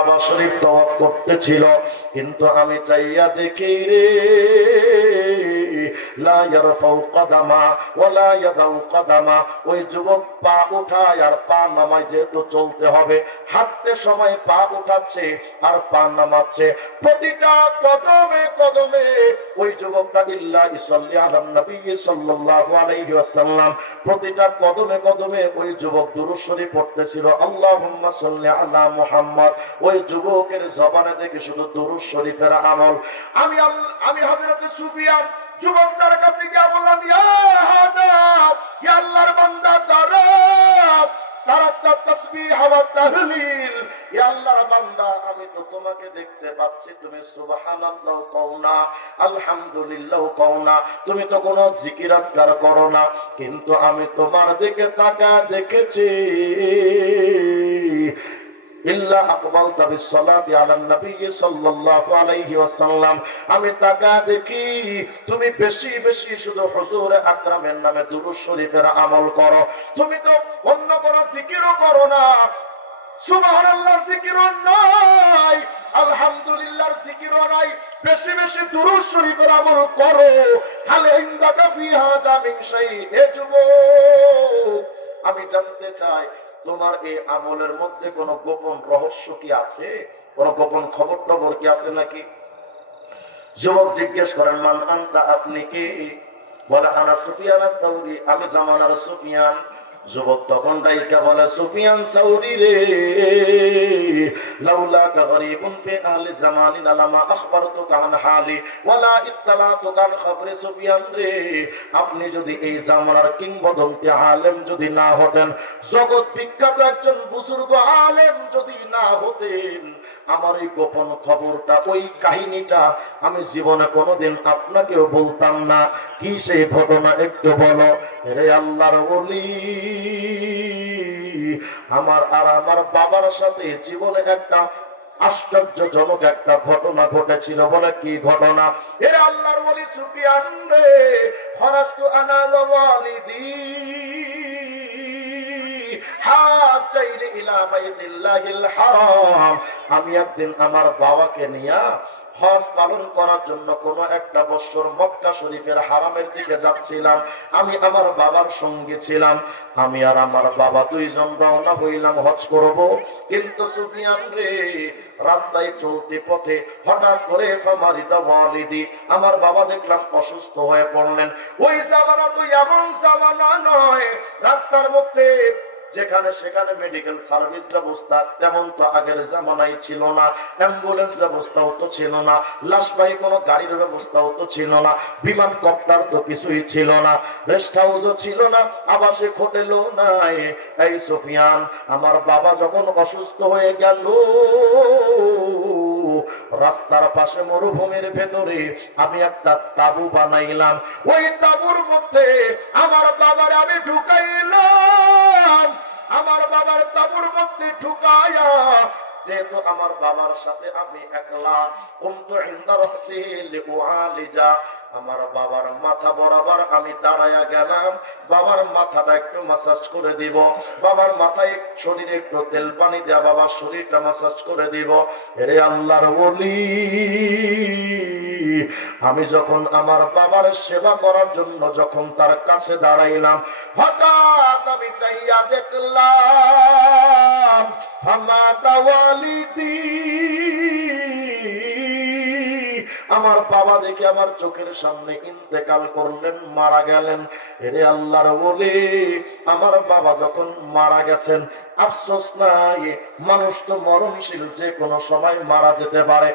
কাবা শরীফ তওয়াফ করতেছিল, কিন্তু আমি চাইয়া দেখি রে লা ইয়ারফাউ কদামা ওয়ালা ইয়াদাউ কদামা, ওই যুবক পা উঠায় আর পা নামায়, যেহেতু চলতে হবে হাঁটতে সময় পা উঠাচ্ছে আর পা নামাচ্ছে, প্রতিটা কদমে কদমে ওই যুবকটা ইল্লা ইসাল্লি আলান নবী সাল্লাল্লাহু আলাইহি ওয়াসাল্লাম, প্রতিটা কদমে কদমে ওই যুবক দুরূদ শরীফ পড়তেছিল, আল্লাহুম্মা সাল্লি আলা মুহাম্মদ। ওই যুবকের জবানে দেখে শুধু দুরূদ শরীফের আমল। আমি হযরত সুফিয়ান যুবকটার কাছে গিয়ে বললাম, ইয়া হাদা, ইয়া আল্লাহর বান্দা দাঁড়াও, তারাক্তা তাসবিহ ওয়া তাহলিল, ইয়া আল্লাহর বান্দা আমি তো তোমাকে দেখতে পাচ্ছি তুমি সুবহানাল্লাহ কও না, আলহামদুলিল্লাহ কও না, তুমি তো কোনো জিকির আজকার করো না, কিন্তু আমি তোমার দিকে তাকায় দেখেছি ইল্লা আকবালতা বিসসালাতি আলান নবী সাল্লাল্লাহু আলাইহি ওয়াসাল্লাম, আমি তাকা দেখি তুমি বেশি বেশি শুধু হুজুর আকরামের নামে দুরূদ শরীফের আমল করো, তুমি তো অন্য কোনো জিকিরও করো না, সুবহানাল্লাহর জিকিরও নাই, আলহামদুলিল্লাহর জিকিরও নাই, বেশি বেশি দুরূদ শরীফের আমল করো, হাল ইনদাকা ফি হাদা মিন শাই। হে যুবক, আমি জানতে চাই তোমার এই আমলের মধ্যে কোনো গোপন রহস্য কি আছে, কোন গোপন খবর টবর কি আছে নাকি? যুবক জিজ্ঞেস করেন, মান আনতা, আপনি কি? বলে, আনা সুফিয়ান আত-তাওরি, আমি জামানার সুফিয়ান। যুবক তখন ডাইকা বলে, সুফিয়ান সাউরি রে, লাউলাকা গরীবুন ফি আহলি জামানিনা লামা আখবারতুকা আন হালি ওয়ালা ইত্তালাতুকা আন খবরি। সুফিয়ান রে, আপনি যদি এই জামানার কিংবদন্তি আলেম যদি না হতেন, জগৎ বিখ্যাত একজন বুজুর্গ আলেম যদি না হতেন, আমার এই গোপন খবরটা, ওই কাহিনীটা আমি জীবনে কোনোদিন আপনাকেও বলতাম না। কি সেই ঘটনা একটু বলো। রে আল্লাহর ওলি, আমার আর আমার বাবার সাথে জীবনে একটা আশ্চর্যজনক একটা ঘটনা ঘটেছিল। বলে, কি ঘটনা? এ আল্লাহর ওলি সুফিয়ান রে, খরাজতু আনা ওয়া ওয়ালিদি হাজ্জাইনি ইলা বাইতিল্লাহিল হারাম, আমি একদিন আমার বাবাকে নিয়ে হজ পালন করার জন্য কোন একটা বছর মক্কা শরীফের হারামের দিকে যাচ্ছিলাম। আমি আমার বাবার সঙ্গে ছিলাম, আমি আর আমার বাবা দুইজন রওনা হইলাম হজ করব। কিন্তু সুফিয়ান রে, রাস্তায় চলতে পথে হঠাৎ করে ফামারিদা ওয়ালিদি, আমার বাবা দেখলাম অসুস্থ হয়ে পড়লেন। ওই জামানা তো এমন জামানা নয়, রাস্তার মধ্যে যেখানে সেখানে মেডিকেল সার্ভিস ব্যবস্থা তেমন তো আগের জামানায় ছিল না, অ্যাম্বুলেন্স ব্যবস্থাও তো ছিল না, লাশবাহী কোনো গাড়ির ব্যবস্থাও তো ছিল না, বিমান কপ্টার তো কিছুই ছিল না, রেস্ট হাউসও ছিল না, আবাসিক হোটেলও নাই। এই সুফিয়ান, আমার বাবা যখন অসুস্থ হয়ে গেল, রাস্তার পাশে মরুভূমির ভেতরে আমি একটা তাবু বানাইলাম। ওই তাবুর মধ্যে আমার বাবার আমি ঢুকাইলাম। আমার বাবার তাবুর মধ্যে ঢুকায়া, যেহেতু আমার বাবার সাথে আমি একলা, কুনতু ইনদা রাসিহি লিউআলিজা, আমার বাবার মাথা বরাবর আমি দাঁড়ায়া গেলাম, বাবার মাথাটা একটু মাসাজ করে দিব, বাবার মাথায় শরীরে একটু তেল পানি দেয়া, বাবার শরীরটা মাসাজ করে দিব। রে আল্লাহর ওলি, আমি যখন আমার বাবার সেবা করার জন্য যখন তার কাছে দাঁড়াইলাম, হঠাৎ আমি চাইয়া দেখলাম ফামাতা ওয়ালিদি, আমার বাবা দেখে আমার চোখের সামনে ইন্তেকাল করলেন, মারা গেলেন। এরে আল্লাহর ওলি, আমার বাবা যখন মারা গেছেন, আফসোস নাই, মানুষ তো মরণশীল, যে কোনো সময় মারা যেতে পারে।